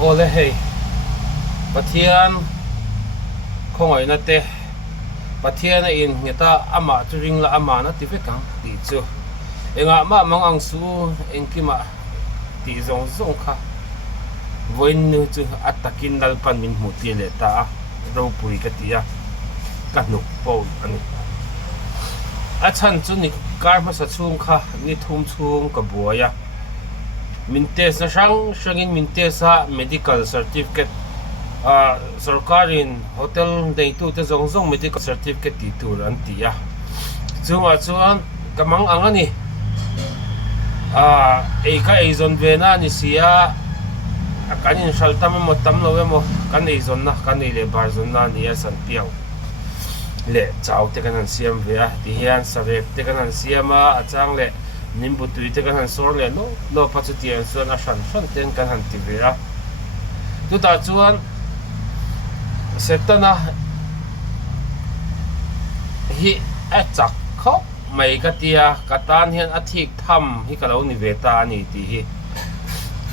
ole hei Pathian khongoi na te Pathian a in ngeta ama chu ring la ama na ti vekang ti chu enga ma mang ang su engkima ti zong zong kha voin nu chu atakin dal pan min mu ti le ta ro pui ka tia ka nuk po ani a chan chu ni kar ma sa chung kha ni thum chung ka buaya mintes na sangin mintes sa medical certificate sarkarin hotel dei tu te zong zong medical certificate ti tur an tia chunga chuan kamang angani ka zon vena ni sia kanin saltam mo tam lo mo kan zon na kan le bar zon na ni san piang le chauh te kan siam ve a ti hian savek te kan siama achang le nimbu tui te kan sor le no pa chu tian chuan a san ten kan han ti ve a tu ta chuan setana hi a chak kho mai ka tia katan hian a thik tham hi ka lo ni ve ta ni ti hi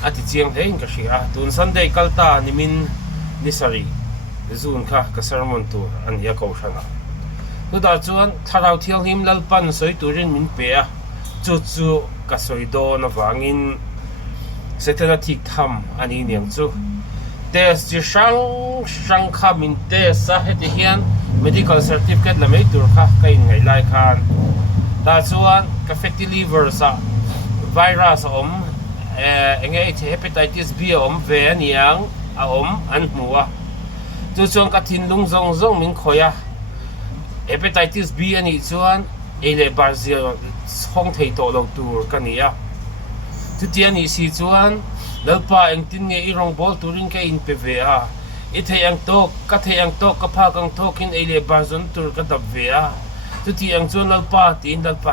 a ti chiang thein ka hria tun sunday kalta nimin nisari zun kha ka sermon tu an ya ko shana tu da chuan tharau thial him lalpan soi turin min pe a chu ka soi do na wangin setana thik tham ani niang chu test chi sang kha min test sa heti hian medical certificate la mai tur kha kai ngai lai khan da chuan ka fatty liver sa virus enge hepatitis B ve aniang an hmuwa chu chuan ka thin lung zong zong min khoya hepatitis B ani chuan ele barzia hong thei to lo tur kania chu tian ni si chuan lalpa eng tin nge irong bol turin ka in pva I thei to ka pha kang to kin ele barzon tur ka dab ve a chu ti ang chuan lalpa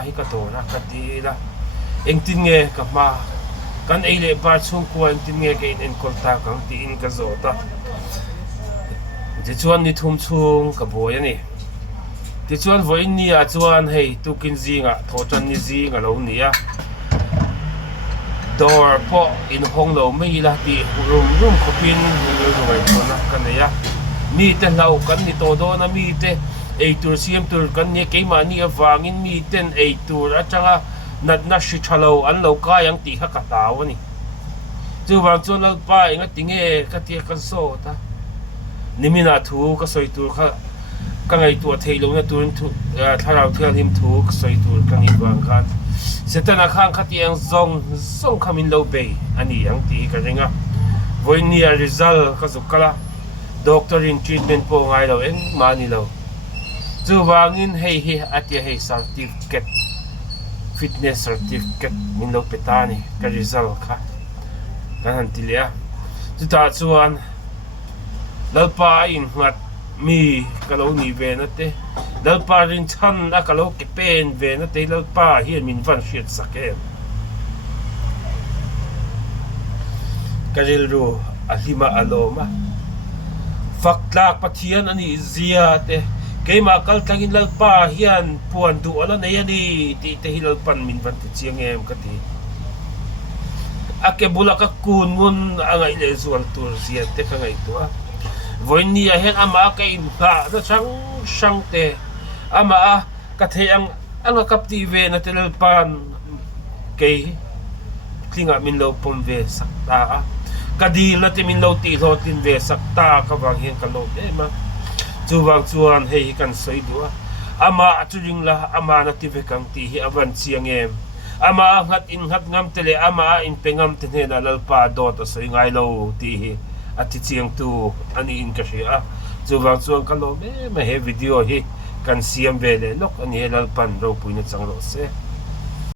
hi ka to ra ka ti la eng tin nge ka ma kan ele bar chung ko eng tin nge ke in kolta kang ti in ka zota je chuan ni thum chung ka boy ani ti chuan voin ni a chuan hei tu kin zinga thotan ni zinga lo ni a door po in hong lo mai la ti room khopin ngai na kan ya mi te lau kan ni to do na mi te ei tur siam tur kan ni ke ma ni awangin mi ten ei tur atanga nat na shi thalo an lo ka yang ti ha ka taw ni chu wang chuan lo pa inga tinge ka ti ka so ta nimina thu ka soi tur kha ka ngai tu theilo na tur thu tharau thial him thu ka soi tur ka ni wang khan setana khang khati ang zong khamin lo be ani ang ti ka ringa voinia result ka zukala doctor in treatment po ngai lo en mani lo chu wangin hei atia hei certificate fitness certificate min lo petani ka result kha kan han tilia chu ta chuan lalpa in ngat mi kalau ni ve na te lalpa rin chan a kalau ke pen ve na te lalpa hian min van shit sake karil ru alima aloma faklak Pathian ani zia te keima kal tangin lalpa hian puan du ala nei ani ti te hilalpan min van ti chiang em ka ti ake bulaka kun mun angai le zual tur zia te ka ngai tu a voin ni a hen ama ka in ha da sang te ama a ka the ang kap ti ve na telal pan ke klinga min lo pom ve sakta a kadi la ti min lo ti lo tin ve sakta ka wang hen ka lo e ma chu wang chuan hei kan soi du ama churing la ama na ti ve kang ti hi avan chiang em ama ngat ngam tele ama in pengam te ne na lalpa do to soi ngai lo ti hi ati chiang tu ani in ka sia chu wang chuan ka lo me he video hi kan siam ve le lok ani helal pan ro puina chang ro se